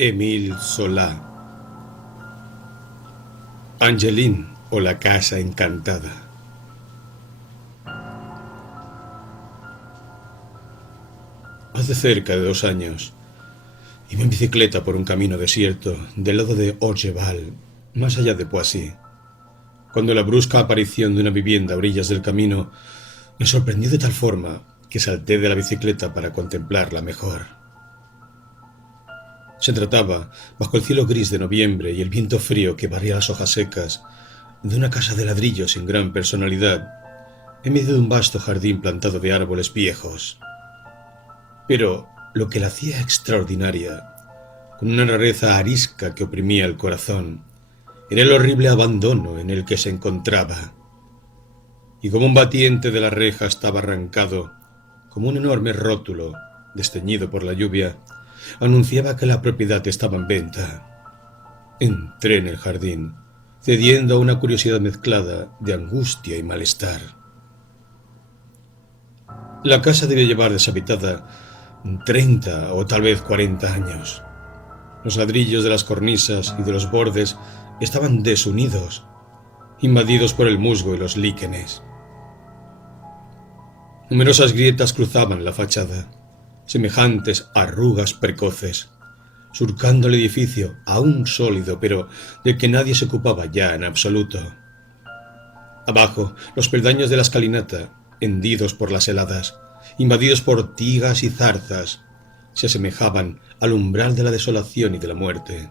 Émile Zola. Angeline o la casa encantada. Hace cerca de 2 años iba en bicicleta por un camino desierto del lado de Orgeval, más allá de Poissy, cuando la brusca aparición de una vivienda a orillas del camino me sorprendió de tal forma que salté de la bicicleta para contemplarla mejor. Se trataba, bajo el cielo gris de noviembre y el viento frío que barría las hojas secas, de una casa de ladrillo sin gran personalidad, en medio de un vasto jardín plantado de árboles viejos. Pero lo que la hacía extraordinaria, con una rareza arisca que oprimía el corazón, era el horrible abandono en el que se encontraba. Y como un batiente de la reja estaba arrancado, como un enorme rótulo, desteñido por la lluvia, anunciaba que la propiedad estaba en venta. Entré en el jardín, cediendo a una curiosidad mezclada de angustia y malestar. La casa debía llevar deshabitada 30 o tal vez 40 años. Los ladrillos de las cornisas y de los bordes estaban desunidos, invadidos por el musgo y los líquenes. Numerosas grietas cruzaban la fachada, semejantes a arrugas precoces, surcando el edificio aún sólido, pero del que nadie se ocupaba ya en absoluto. Abajo, los peldaños de la escalinata, hendidos por las heladas, invadidos por ortigas y zarzas, se asemejaban al umbral de la desolación y de la muerte.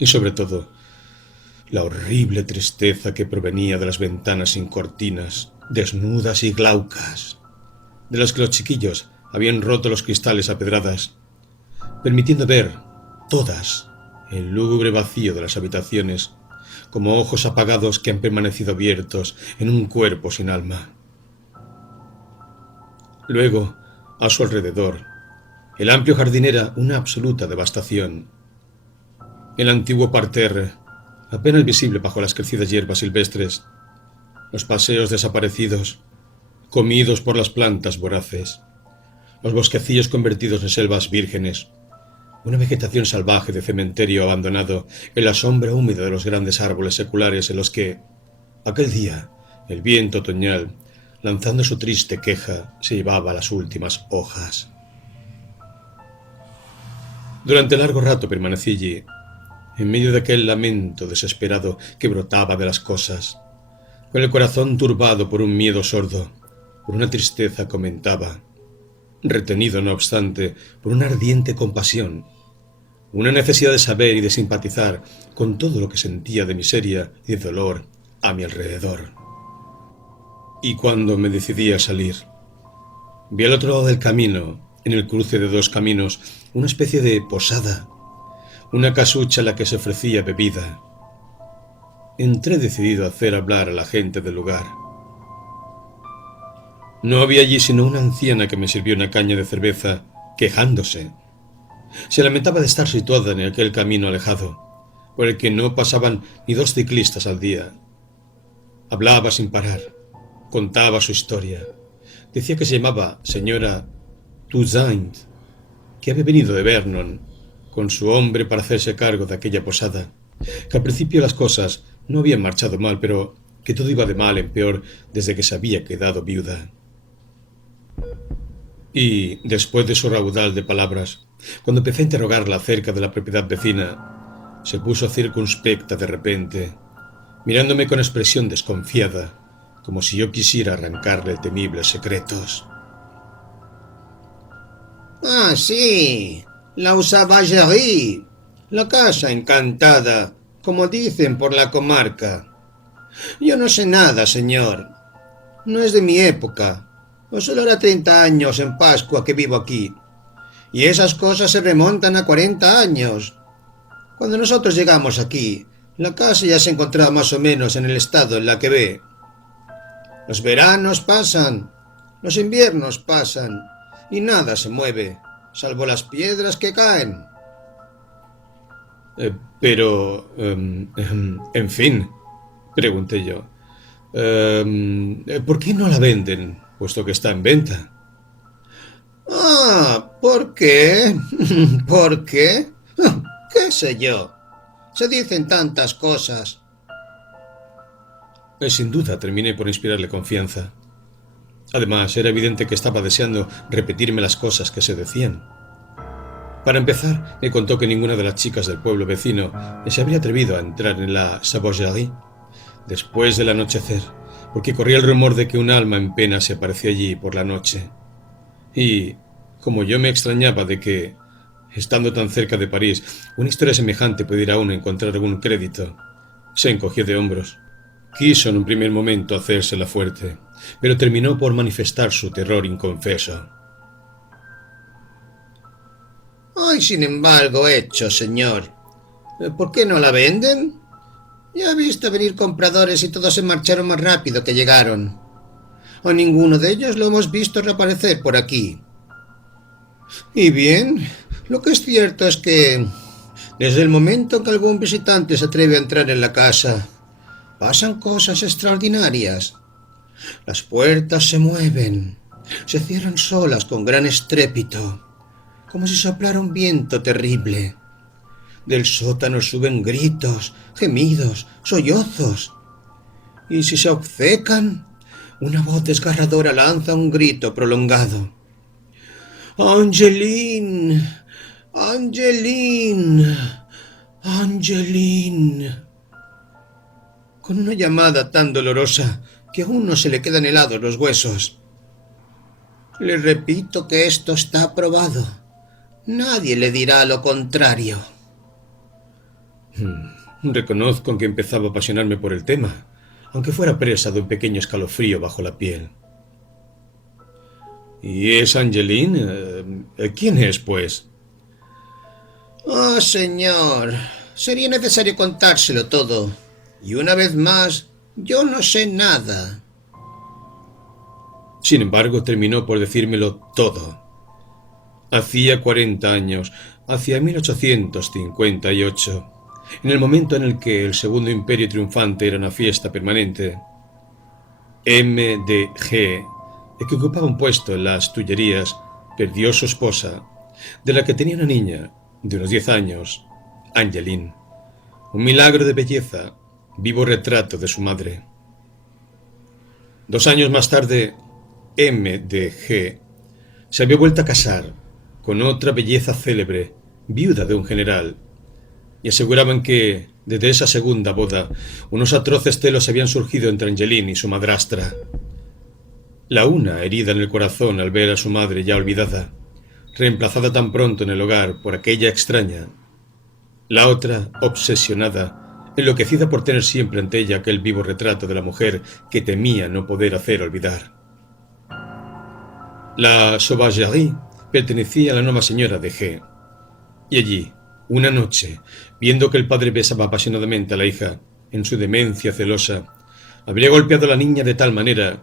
Y sobre todo, la horrible tristeza que provenía de las ventanas sin cortinas, desnudas y glaucas, de las que los chiquillos habían roto los cristales a pedradas, permitiendo ver todas el lúgubre vacío de las habitaciones, como ojos apagados que han permanecido abiertos en un cuerpo sin alma. Luego, a su alrededor, el amplio jardín era una absoluta devastación. El antiguo parterre, apenas visible bajo las crecidas hierbas silvestres, los paseos desaparecidos, comidos por las plantas voraces, los bosquecillos convertidos en selvas vírgenes, una vegetación salvaje de cementerio abandonado en la sombra húmeda de los grandes árboles seculares en los que, aquel día, el viento otoñal, lanzando su triste queja, se llevaba las últimas hojas. Durante largo rato permanecí allí, en medio de aquel lamento desesperado que brotaba de las cosas, con el corazón turbado por un miedo sordo, por una tristeza que aumentaba, retenido, no obstante, por una ardiente compasión, una necesidad de saber y de simpatizar con todo lo que sentía de miseria y de dolor a mi alrededor. Y cuando me decidí a salir, vi al otro lado del camino, en el cruce de dos caminos, una especie de posada, una casucha a la que se ofrecía bebida. Entré decidido a hacer hablar a la gente del lugar. No había allí sino una anciana que me sirvió una caña de cerveza, quejándose. Se lamentaba de estar situada en aquel camino alejado, por el que no pasaban ni 2 ciclistas al día. Hablaba sin parar, contaba su historia. Decía que se llamaba señora Toussaint, que había venido de Vernon con su hombre para hacerse cargo de aquella posada, que al principio las cosas no habían marchado mal, pero que todo iba de mal en peor desde que se había quedado viuda. Y, después de su raudal de palabras, cuando empecé a interrogarla acerca de la propiedad vecina, se puso circunspecta de repente, mirándome con expresión desconfiada, como si yo quisiera arrancarle temibles secretos. Ah, sí, la Sauvagerie, la casa encantada, como dicen por la comarca. Yo no sé nada, señor. No es de mi época. O solo hará 30 años en Pascua que vivo aquí. Y esas cosas se remontan a 40 años. Cuando nosotros llegamos aquí, la casa ya se encontraba más o menos en el estado en la que ve. Los veranos pasan, los inviernos pasan, y nada se mueve, salvo las piedras que caen. En fin, pregunté yo, ¿por qué no la venden, puesto que está en venta? ¿Por qué? ¿Por qué? ¿Qué sé yo? Se dicen tantas cosas. Sin duda terminé por inspirarle confianza. Además, era evidente que estaba deseando repetirme las cosas que se decían. Para empezar, me contó que ninguna de las chicas del pueblo vecino se habría atrevido a entrar en la Sauvagérie después del anochecer, porque corría el rumor de que un alma en pena se aparecía allí por la noche. Y, como yo me extrañaba de que, estando tan cerca de París, una historia semejante pudiera aún encontrar algún crédito, se encogió de hombros. Quiso en un primer momento hacérsela fuerte, pero terminó por manifestar su terror inconfeso. Hay, sin embargo, hecho, señor. ¿Por qué no la venden? Ya he visto venir compradores y todos se marcharon más rápido que llegaron. A ninguno de ellos lo hemos visto reaparecer por aquí. Y bien, lo que es cierto es que, desde el momento en que algún visitante se atreve a entrar en la casa, pasan cosas extraordinarias. Las puertas se mueven, se cierran solas con gran estrépito, como si soplara un viento terrible. Del sótano suben gritos, gemidos, sollozos. Y si se obcecan, una voz desgarradora lanza un grito prolongado. ¡Angeline! ¡Angeline! ¡Angeline! Con una llamada tan dolorosa que a uno se le quedan helados los huesos. Le repito que esto está probado. Nadie le dirá lo contrario. Reconozco que empezaba a apasionarme por el tema, aunque fuera presa de un pequeño escalofrío bajo la piel. ¿Y es Angeline? ¿Quién es, pues? Oh, señor, sería necesario contárselo todo. Y una vez más, yo no sé nada. Sin embargo, terminó por decírmelo todo. Hacía 40 años, hacia 1858, en el momento en el que el Segundo Imperio Triunfante era una fiesta permanente, M.D.G., que ocupaba un puesto en las Tullerías, perdió su esposa, de la que tenía una niña de unos 10 años, Angeline, un milagro de belleza, vivo retrato de su madre. 2 años más tarde, M.D.G. se había vuelto a casar con otra belleza célebre, viuda de un general, y aseguraban que, desde esa segunda boda, unos atroces celos habían surgido entre Angeline y su madrastra. La una, herida en el corazón al ver a su madre ya olvidada, reemplazada tan pronto en el hogar por aquella extraña. La otra, obsesionada, enloquecida por tener siempre ante ella aquel vivo retrato de la mujer que temía no poder hacer olvidar. La Sauvagerie pertenecía a la nueva señora de G. Y allí, una noche, viendo que el padre besaba apasionadamente a la hija, en su demencia celosa, habría golpeado a la niña de tal manera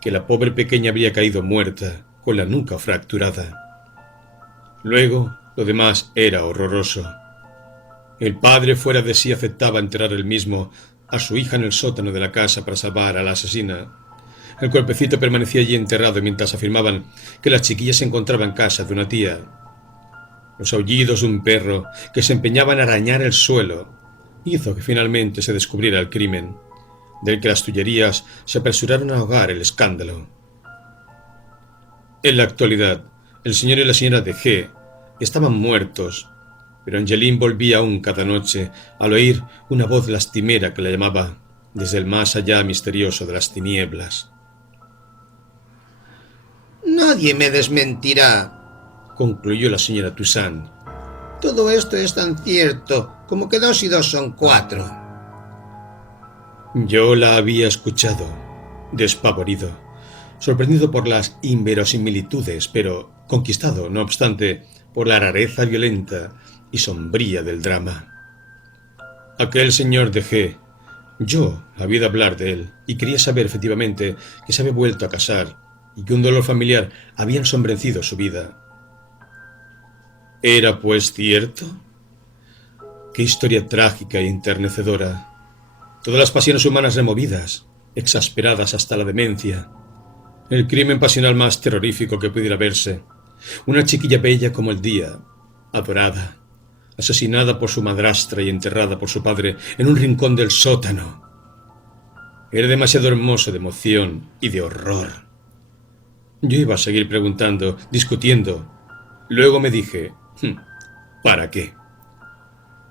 que la pobre pequeña habría caído muerta, con la nuca fracturada. Luego, lo demás era horroroso. El padre, fuera de sí, aceptaba enterrar él mismo a su hija en el sótano de la casa para salvar a la asesina. El cuerpecito permanecía allí enterrado mientras afirmaban que la chiquilla se encontraba en casa de una tía. Los aullidos de un perro que se empeñaba en arañar el suelo hizo que finalmente se descubriera el crimen, del que las Tullerías se apresuraron a ahogar el escándalo. En la actualidad, el señor y la señora de G estaban muertos, pero Angeline volvía aún cada noche al oír una voz lastimera que la llamaba desde el más allá misterioso de las tinieblas. Nadie me desmentirá, concluyó la señora Toussaint. Todo esto es tan cierto como que 2 y 2 son 4. Yo la había escuchado, despavorido, sorprendido por las inverosimilitudes, pero conquistado, no obstante, por la rareza violenta y sombría del drama. Aquel señor de G. Yo había de hablar de él y quería saber efectivamente que se había vuelto a casar y que un dolor familiar había ensombrecido su vida. ¿Era pues cierto? Qué historia trágica e enternecedora. Todas las pasiones humanas removidas, exasperadas hasta la demencia. El crimen pasional más terrorífico que pudiera verse, Una chiquilla bella como el día, adorada, asesinada por su madrastra y enterrada por su padre en un rincón del sótano. Era demasiado hermoso de emoción y de horror. Yo iba a seguir preguntando, discutiendo. Luego me dije, ¿para qué?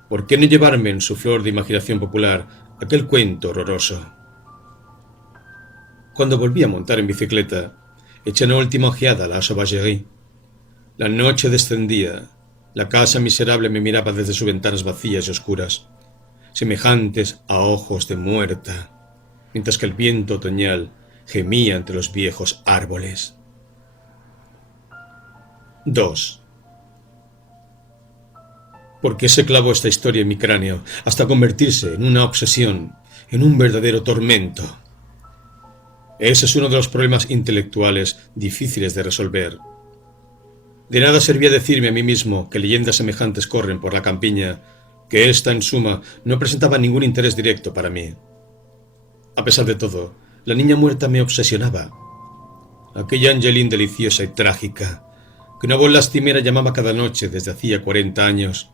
¿Por qué no llevarme en su flor de imaginación popular aquel cuento horroroso? Cuando volví a montar en bicicleta, eché una última ojeada a la Sauvagerie. La noche descendía. La casa miserable me miraba desde sus ventanas vacías y oscuras, semejantes a ojos de muerta, mientras que el viento otoñal gemía entre los viejos árboles. 2. ¿Por qué se clavó esta historia en mi cráneo hasta convertirse en una obsesión, en un verdadero tormento? Ese es uno de los problemas intelectuales difíciles de resolver. De nada servía decirme a mí mismo que leyendas semejantes corren por la campiña, que ésta, en suma, no presentaba ningún interés directo para mí. A pesar de todo, la niña muerta me obsesionaba. Aquella Angeline deliciosa y trágica, que una voz lastimera llamaba cada noche desde hacía 40 años,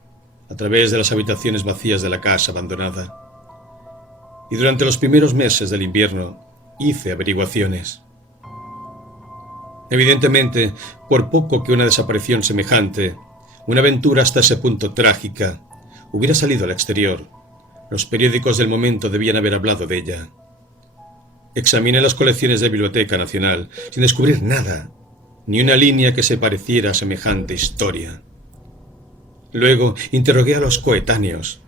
a través de las habitaciones vacías de la casa abandonada. Y durante los primeros meses del invierno hice averiguaciones. Evidentemente, por poco que una desaparición semejante, una aventura hasta ese punto trágica, hubiera salido al exterior, los periódicos del momento debían haber hablado de ella. Examiné las colecciones de la Biblioteca Nacional sin descubrir nada, ni una línea que se pareciera a semejante historia. Luego interrogué a los coetáneos,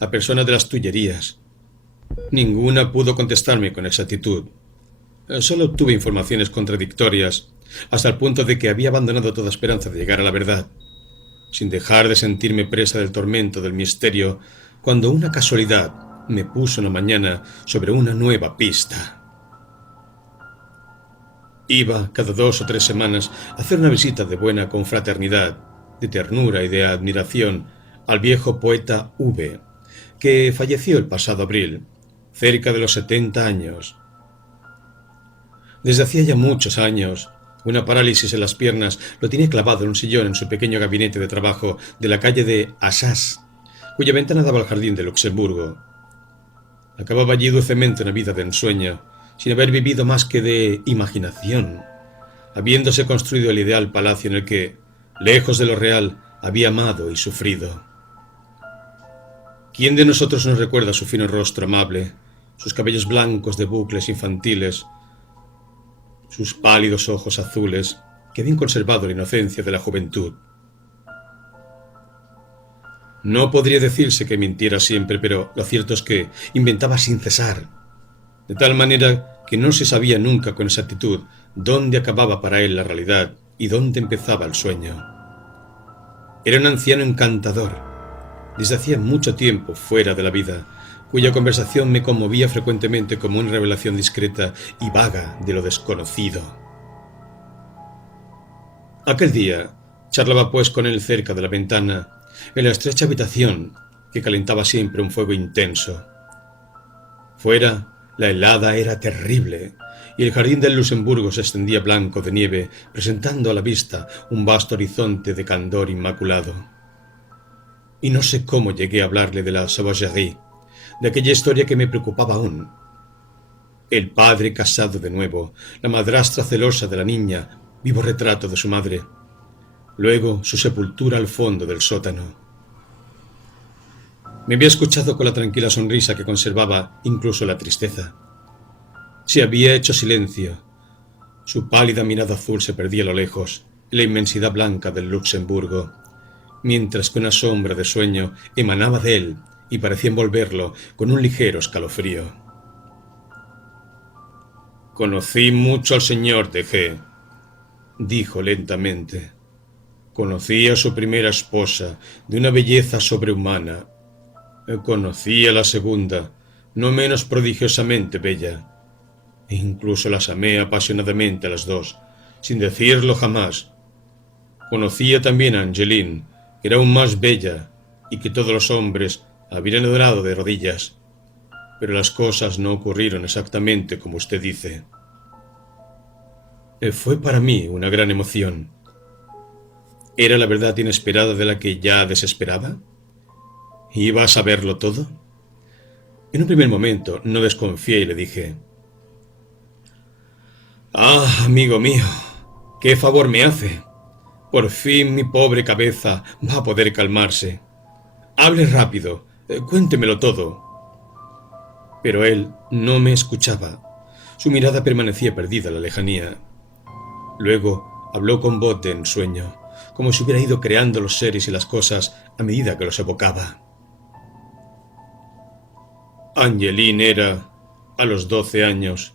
a personas de las Tullerías. Ninguna pudo contestarme con exactitud. Solo obtuve informaciones contradictorias, hasta el punto de que había abandonado toda esperanza de llegar a la verdad, sin dejar de sentirme presa del tormento del misterio, cuando una casualidad me puso una mañana sobre una nueva pista. Iba cada 2 o 3 semanas a hacer una visita de buena confraternidad, de ternura y de admiración al viejo poeta V, que falleció el pasado abril, cerca de los 70 años. Desde hacía ya muchos años, una parálisis en las piernas lo tenía clavado en un sillón en su pequeño gabinete de trabajo de la calle de Assas, cuya ventana daba al jardín de Luxemburgo. Acababa allí dulcemente una vida de ensueño, sin haber vivido más que de imaginación, habiéndose construido el ideal palacio en el que, lejos de lo real, había amado y sufrido. ¿Quién de nosotros no recuerda su fino rostro amable, sus cabellos blancos de bucles infantiles, sus pálidos ojos azules que habían conservado la inocencia de la juventud? No podría decirse que mintiera siempre, pero lo cierto es que inventaba sin cesar, de tal manera que no se sabía nunca con exactitud dónde acababa para él la realidad y dónde empezaba el sueño. Era un anciano encantador, desde hacía mucho tiempo fuera de la vida, cuya conversación me conmovía frecuentemente como una revelación discreta y vaga de lo desconocido. Aquel día charlaba pues con él cerca de la ventana, en la estrecha habitación que calentaba siempre un fuego intenso. Fuera, la helada era terrible, y el jardín del Luxemburgo se extendía blanco de nieve, presentando a la vista un vasto horizonte de candor inmaculado. Y no sé cómo llegué a hablarle de la Sauvagerie, de aquella historia que me preocupaba aún. El padre casado de nuevo, la madrastra celosa de la niña, vivo retrato de su madre. Luego su sepultura al fondo del sótano. Me había escuchado con la tranquila sonrisa que conservaba incluso la tristeza. Se había hecho silencio. Su pálida mirada azul se perdía a lo lejos, en la inmensidad blanca del Luxemburgo, mientras que una sombra de sueño emanaba de él y parecía envolverlo con un ligero escalofrío. «Conocí mucho al señor de G», dijo lentamente. «Conocí a su primera esposa, de una belleza sobrehumana. Conocí a la segunda, no menos prodigiosamente bella. E incluso las amé apasionadamente a las dos, sin decirlo jamás. Conocía también a Angeline, que era aún más bella, y que todos los hombres habían adorado de rodillas. Pero las cosas no ocurrieron exactamente como usted dice. Fue para mí una gran emoción. ¿Era la verdad inesperada de la que ya desesperaba? ¿Iba a saberlo todo? En un primer momento no desconfié y le dije: «Ah, amigo mío, qué favor me hace. Por fin mi pobre cabeza va a poder calmarse. Hable rápido, cuéntemelo todo». Pero él no me escuchaba. Su mirada permanecía perdida en la lejanía. Luego habló con voz de ensueño, como si hubiera ido creando los seres y las cosas a medida que los evocaba. Angeline era, a los 12 años,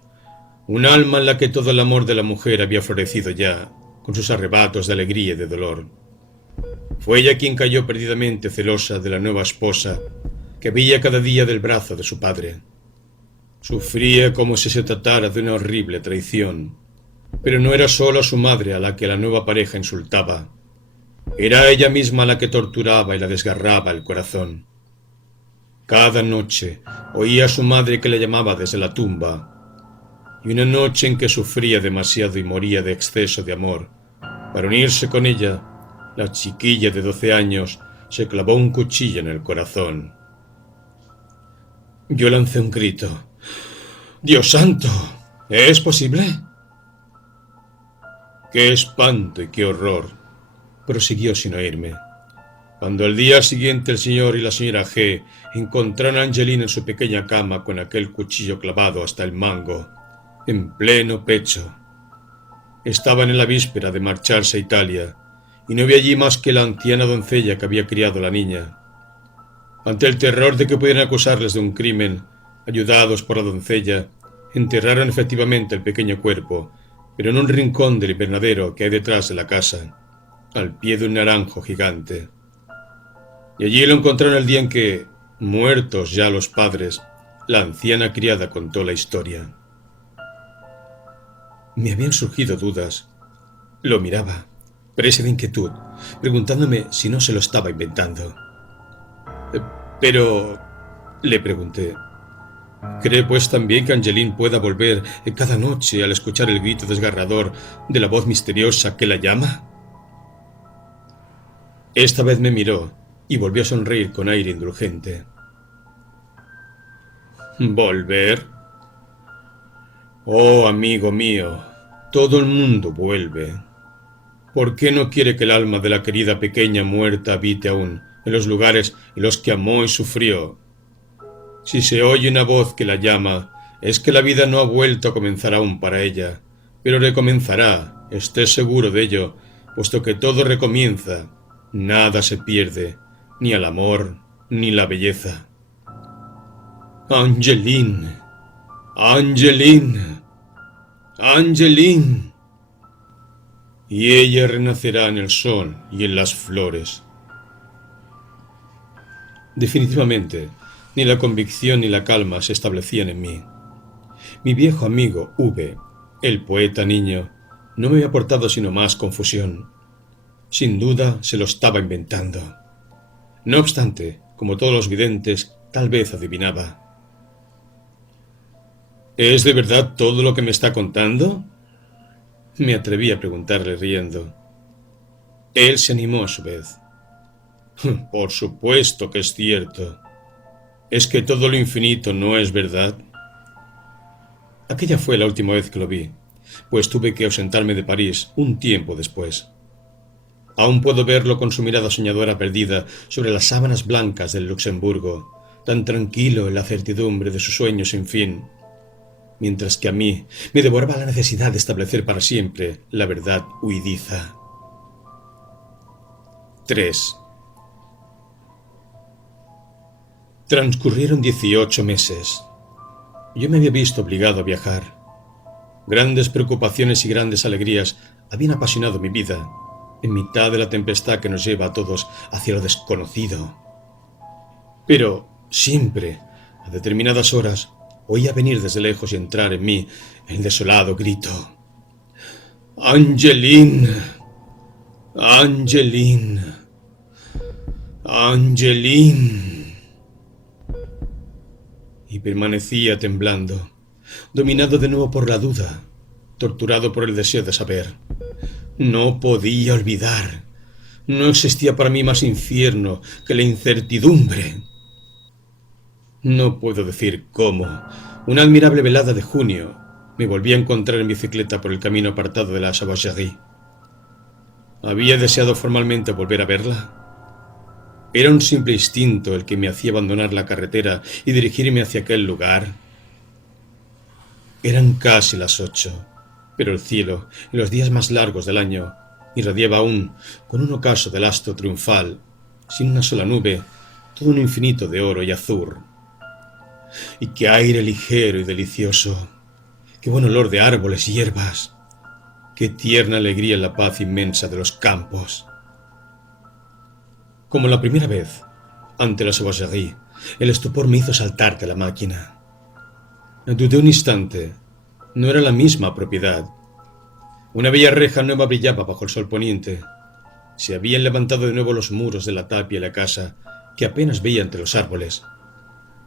un alma en la que todo el amor de la mujer había florecido ya, con sus arrebatos de alegría y de dolor. Fue ella quien cayó perdidamente celosa de la nueva esposa, que veía cada día del brazo de su padre. Sufría como si se tratara de una horrible traición, pero no era solo a su madre a la que la nueva pareja insultaba. Era ella misma la que torturaba y la desgarraba el corazón. Cada noche oía a su madre que le llamaba desde la tumba, y una noche en que sufría demasiado y moría de exceso de amor, para unirse con ella, la chiquilla de 12 años se clavó un cuchillo en el corazón. Yo lancé un grito. «¡Dios santo! ¿Es posible?». «¡Qué espanto y qué horror!», prosiguió sin oírme. Cuando al día siguiente el señor y la señora G encontraron a Angeline en su pequeña cama con aquel cuchillo clavado hasta el mango, en pleno pecho. Estaban en la víspera de marcharse a Italia, y no vi allí más que la anciana doncella que había criado la niña. Ante el terror de que pudieran acusarles de un crimen, ayudados por la doncella, enterraron efectivamente el pequeño cuerpo, pero en un rincón del invernadero que hay detrás de la casa, al pie de un naranjo gigante. Y allí lo encontraron el día en que, muertos ya los padres, la anciana criada contó la historia. Me habían surgido dudas. Lo miraba, presa de inquietud, preguntándome si no se lo estaba inventando. «Pero», le pregunté, «¿cree pues también que Angeline pueda volver cada noche al escuchar el grito desgarrador de la voz misteriosa que la llama?». Esta vez me miró y volvió a sonreír con aire indulgente. «¿Volver? Oh, amigo mío, todo el mundo vuelve. ¿Por qué no quiere que el alma de la querida pequeña muerta habite aún en los lugares en los que amó y sufrió? Si se oye una voz que la llama, es que la vida no ha vuelto a comenzar aún para ella, pero recomenzará, esté seguro de ello, puesto que todo recomienza, nada se pierde, ni el amor, ni la belleza». «Angeline, Angeline, Angeline». Y ella renacerá en el sol y en las flores. Definitivamente, ni la convicción ni la calma se establecían en mí. Mi viejo amigo V, el poeta niño, no me había aportado sino más confusión. Sin duda se lo estaba inventando. No obstante, como todos los videntes, tal vez adivinaba. «¿Es de verdad todo lo que me está contando?», me atreví a preguntarle riendo. Él se animó a su vez. «Por supuesto que es cierto. ¿Es que todo lo infinito no es verdad?». Aquella fue la última vez que lo vi, pues tuve que ausentarme de París un tiempo después. Aún puedo verlo con su mirada soñadora perdida sobre las sábanas blancas del Luxemburgo, tan tranquilo en la certidumbre de su sueño sin fin, mientras que a mí me devoraba la necesidad de establecer para siempre la verdad huidiza. 3. Transcurrieron 18 meses. Yo me había visto obligado a viajar. Grandes preocupaciones y grandes alegrías habían apasionado mi vida, en mitad de la tempestad que nos lleva a todos hacia lo desconocido. Pero siempre, a determinadas horas, oía venir desde lejos y entrar en mí el desolado grito: «Angeline, Angeline, Angeline». Y permanecía temblando, dominado de nuevo por la duda, torturado por el deseo de saber. No podía olvidar. No existía para mí más infierno que la incertidumbre. No puedo decir cómo. Una admirable velada de junio me volví a encontrar en bicicleta por el camino apartado de la Sauvagerie. Había deseado formalmente volver a verla. Era un simple instinto el que me hacía abandonar la carretera y dirigirme hacia aquel lugar. Eran casi las 8, pero el cielo, en los días más largos del año, irradiaba aún, con un ocaso del astro triunfal, sin una sola nube, todo un infinito de oro y azur. Y qué aire ligero y delicioso, qué buen olor de árboles y hierbas, qué tierna alegría en la paz inmensa de los campos. Como la primera vez, ante la Sauvagerie, el estupor me hizo saltar de la máquina. Dudé un instante. No era la misma propiedad. Una bella reja nueva brillaba bajo el sol poniente. Se habían levantado de nuevo los muros de la tapia de la casa, que apenas veía entre los árboles.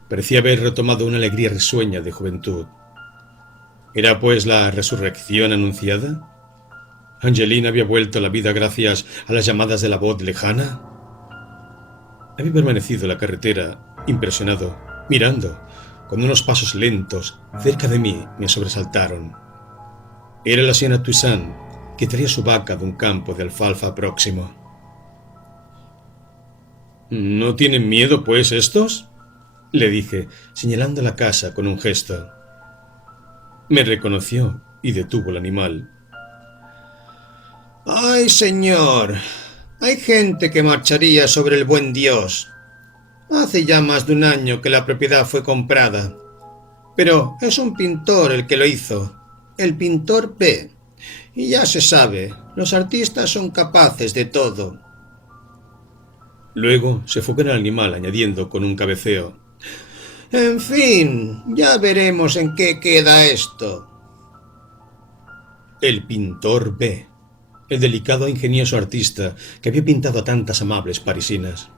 Parecía haber retomado una alegría risueña de juventud. ¿Era pues la resurrección anunciada? ¿Angelina había vuelto a la vida gracias a las llamadas de la voz lejana? Había permanecido en la carretera, impresionado, mirando, cuando unos pasos lentos cerca de mí me sobresaltaron. Era la señora Toussaint, que traía su vaca de un campo de alfalfa próximo. ¿No tienen miedo, pues, estos?, le dije, señalando la casa con un gesto. Me reconoció y detuvo el animal. ¡Ay, señor! Hay gente que marcharía sobre el buen Dios. Hace ya más de un año que la propiedad fue comprada. Pero es un pintor el que lo hizo, el pintor P. Y ya se sabe, los artistas son capaces de todo. Luego se fue con el animal, añadiendo con un cabeceo: En fin, ya veremos en qué queda esto. El pintor B, el delicado e ingenioso artista que había pintado a tantas amables parisinas.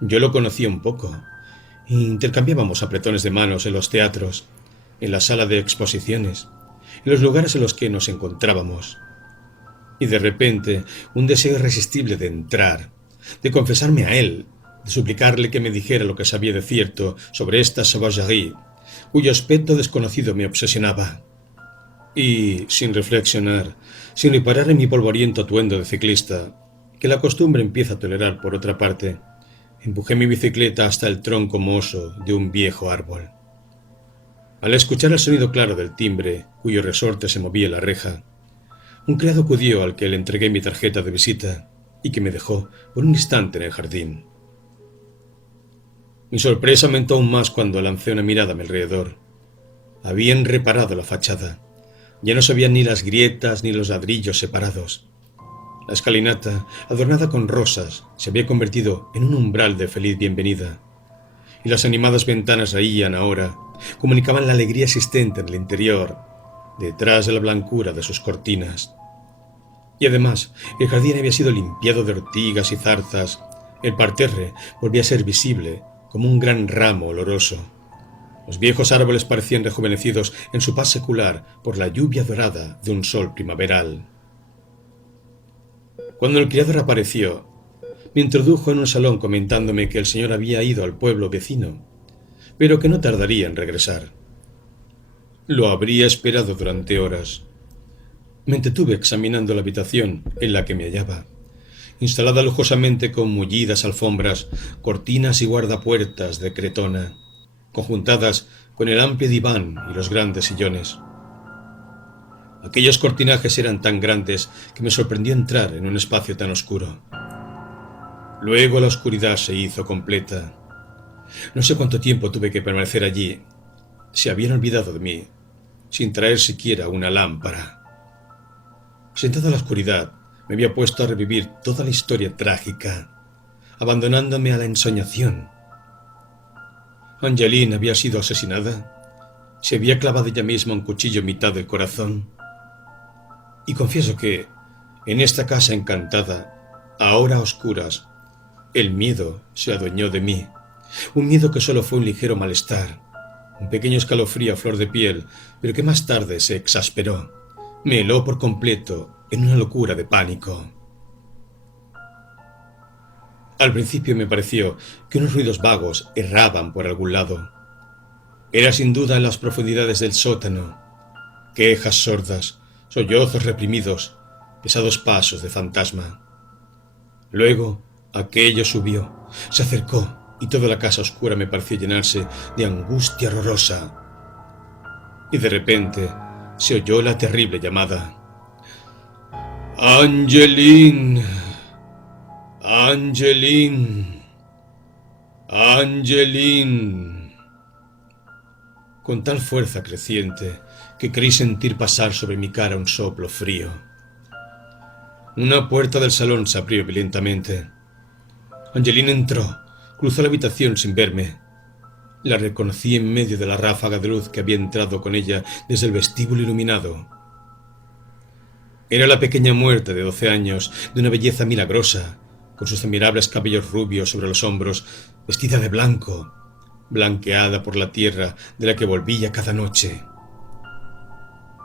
Yo lo conocía un poco. Intercambiábamos apretones de manos en los teatros, en la sala de exposiciones, en los lugares en los que nos encontrábamos. Y de repente, un deseo irresistible de entrar, de confesarme a él, de suplicarle que me dijera lo que sabía de cierto sobre esta Sauvagerie, cuyo aspecto desconocido me obsesionaba. Y, sin reflexionar, sin reparar en mi polvoriento atuendo de ciclista, que la costumbre empieza a tolerar por otra parte, empujé mi bicicleta hasta el tronco mohoso de un viejo árbol. Al escuchar el sonido claro del timbre, cuyo resorte se movía en la reja, un criado acudió al que le entregué mi tarjeta de visita y que me dejó por un instante en el jardín. Mi sorpresa aumentó aún más cuando lancé una mirada a mi alrededor. Habían reparado la fachada. Ya no se veían ni las grietas ni los ladrillos separados. La escalinata, adornada con rosas, se había convertido en un umbral de feliz bienvenida. Y las animadas ventanas reían ahora, comunicaban la alegría existente en el interior, detrás de la blancura de sus cortinas. Y además, el jardín había sido limpiado de ortigas y zarzas. El parterre volvía a ser visible, como un gran ramo oloroso. Los viejos árboles parecían rejuvenecidos en su paz secular por la lluvia dorada de un sol primaveral. Cuando el criado reapareció, me introdujo en un salón comentándome que el señor había ido al pueblo vecino, pero que no tardaría en regresar. Lo habría esperado durante horas. Me entretuve examinando la habitación en la que me hallaba, instalada lujosamente con mullidas alfombras, cortinas y guardapuertas de cretona, conjuntadas con el amplio diván y los grandes sillones. Aquellos cortinajes eran tan grandes que me sorprendió entrar en un espacio tan oscuro. Luego la oscuridad se hizo completa. No sé cuánto tiempo tuve que permanecer allí. Se habían olvidado de mí, sin traer siquiera una lámpara. Sentado en la oscuridad, me había puesto a revivir toda la historia trágica, abandonándome a la ensoñación. Angeline había sido asesinada. Se había clavado ella misma un cuchillo en mitad del corazón. Y confieso que, en esta casa encantada, ahora a oscuras, el miedo se adueñó de mí. Un miedo que solo fue un ligero malestar, un pequeño escalofrío a flor de piel, pero que más tarde se exasperó. Me heló por completo en una locura de pánico. Al principio me pareció que unos ruidos vagos erraban por algún lado. Era sin duda en las profundidades del sótano. Quejas sordas, sollozos reprimidos, pesados pasos de fantasma. Luego aquello subió, se acercó y toda la casa oscura me pareció llenarse de angustia horrorosa. Y de repente se oyó la terrible llamada. ¡Angeline! ¡Angeline! ¡Angeline! Con tal fuerza creciente que creí sentir pasar sobre mi cara un soplo frío. Una puerta del salón se abrió violentamente. Angeline entró, cruzó la habitación sin verme. La reconocí en medio de la ráfaga de luz que había entrado con ella desde el vestíbulo iluminado. Era la pequeña muerta de 12 años, de una belleza milagrosa, con sus admirables cabellos rubios sobre los hombros, vestida de blanco, blanqueada por la tierra de la que volvía cada noche.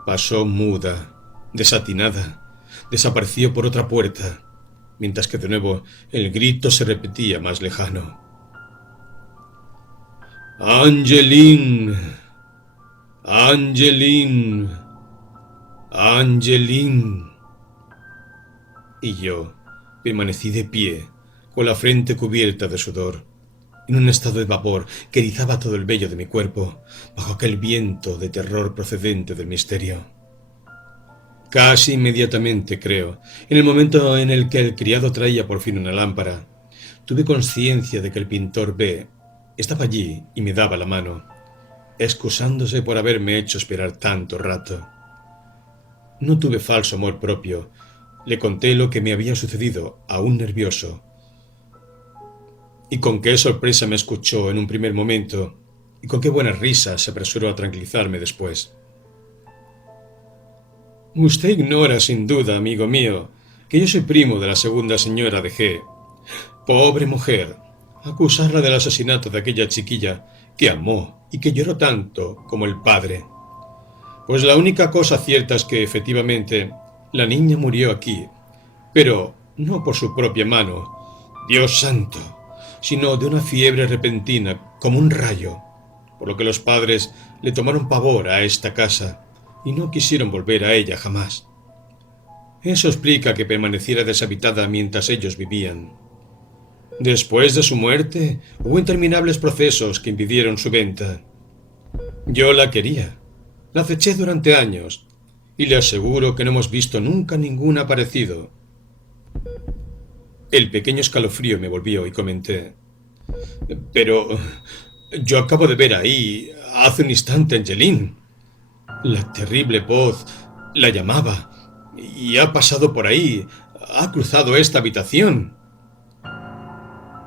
Pasó muda, desatinada, desapareció por otra puerta, mientras que de nuevo el grito se repetía más lejano. ¡Angeline! ¡Angeline! ¡Angeline! Y yo permanecí de pie, con la frente cubierta de sudor, en un estado de vapor que erizaba todo el vello de mi cuerpo, bajo aquel viento de terror procedente del misterio. Casi inmediatamente, creo, en el momento en el que el criado traía por fin una lámpara, tuve conciencia de que el pintor B estaba allí y me daba la mano, excusándose por haberme hecho esperar tanto rato. No tuve falso amor propio. Le conté lo que me había sucedido, aún nervioso. Y con qué sorpresa me escuchó en un primer momento, y con qué buena risa se apresuró a tranquilizarme después. Usted ignora, sin duda, amigo mío, que yo soy primo de la segunda señora de G. Pobre mujer, acusarla del asesinato de aquella chiquilla que amó y que lloró tanto como el padre. Pues la única cosa cierta es que, efectivamente, la niña murió aquí, pero no por su propia mano, Dios santo, sino de una fiebre repentina, como un rayo, por lo que los padres le tomaron pavor a esta casa y no quisieron volver a ella jamás. Eso explica que permaneciera deshabitada mientras ellos vivían. Después de su muerte, hubo interminables procesos que impidieron su venta. Yo la quería, la aceché durante años, y le aseguro que no hemos visto nunca ningún aparecido. El pequeño escalofrío me volvió y comenté. Pero yo acabo de ver ahí, hace un instante, a Angeline. La terrible voz la llamaba, y ha pasado por ahí, ha cruzado esta habitación.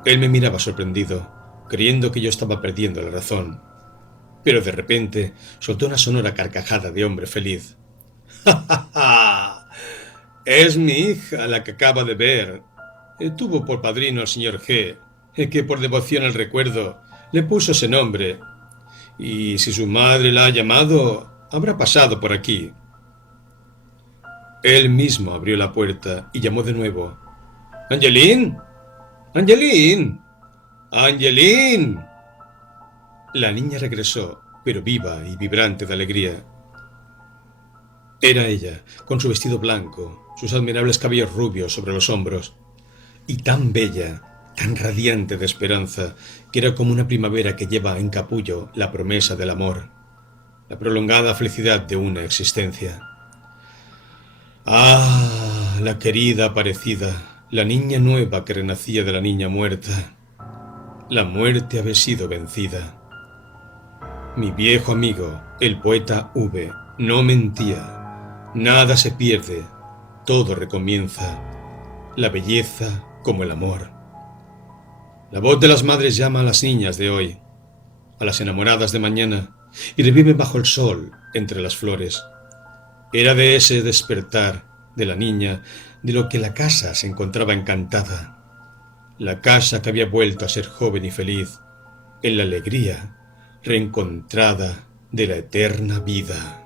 Él me miraba sorprendido, creyendo que yo estaba perdiendo la razón. Pero de repente soltó una sonora carcajada de hombre feliz. ¡Ja, ja, ja! Es mi hija la que acaba de ver. Tuvo por padrino al señor G, que por devoción al recuerdo le puso ese nombre. Y si su madre la ha llamado, habrá pasado por aquí. Él mismo abrió la puerta y llamó de nuevo. ¡Angeline! ¡Angeline! ¡Angeline! La niña regresó, pero viva y vibrante de alegría. Era ella, con su vestido blanco, sus admirables cabellos rubios sobre los hombros, y tan bella, tan radiante de esperanza, que era como una primavera que lleva en capullo la promesa del amor, la prolongada felicidad de una existencia. ¡Ah! La querida aparecida, la niña nueva que renacía de la niña muerta. La muerte había sido vencida. Mi viejo amigo, el poeta V, no mentía. Nada se pierde, todo recomienza. La belleza como el amor. La voz de las madres llama a las niñas de hoy, a las enamoradas de mañana, y reviven bajo el sol, entre las flores. Era de ese despertar de la niña de lo que la casa se encontraba encantada. La casa que había vuelto a ser joven y feliz, en la alegría reencontrada de la eterna vida.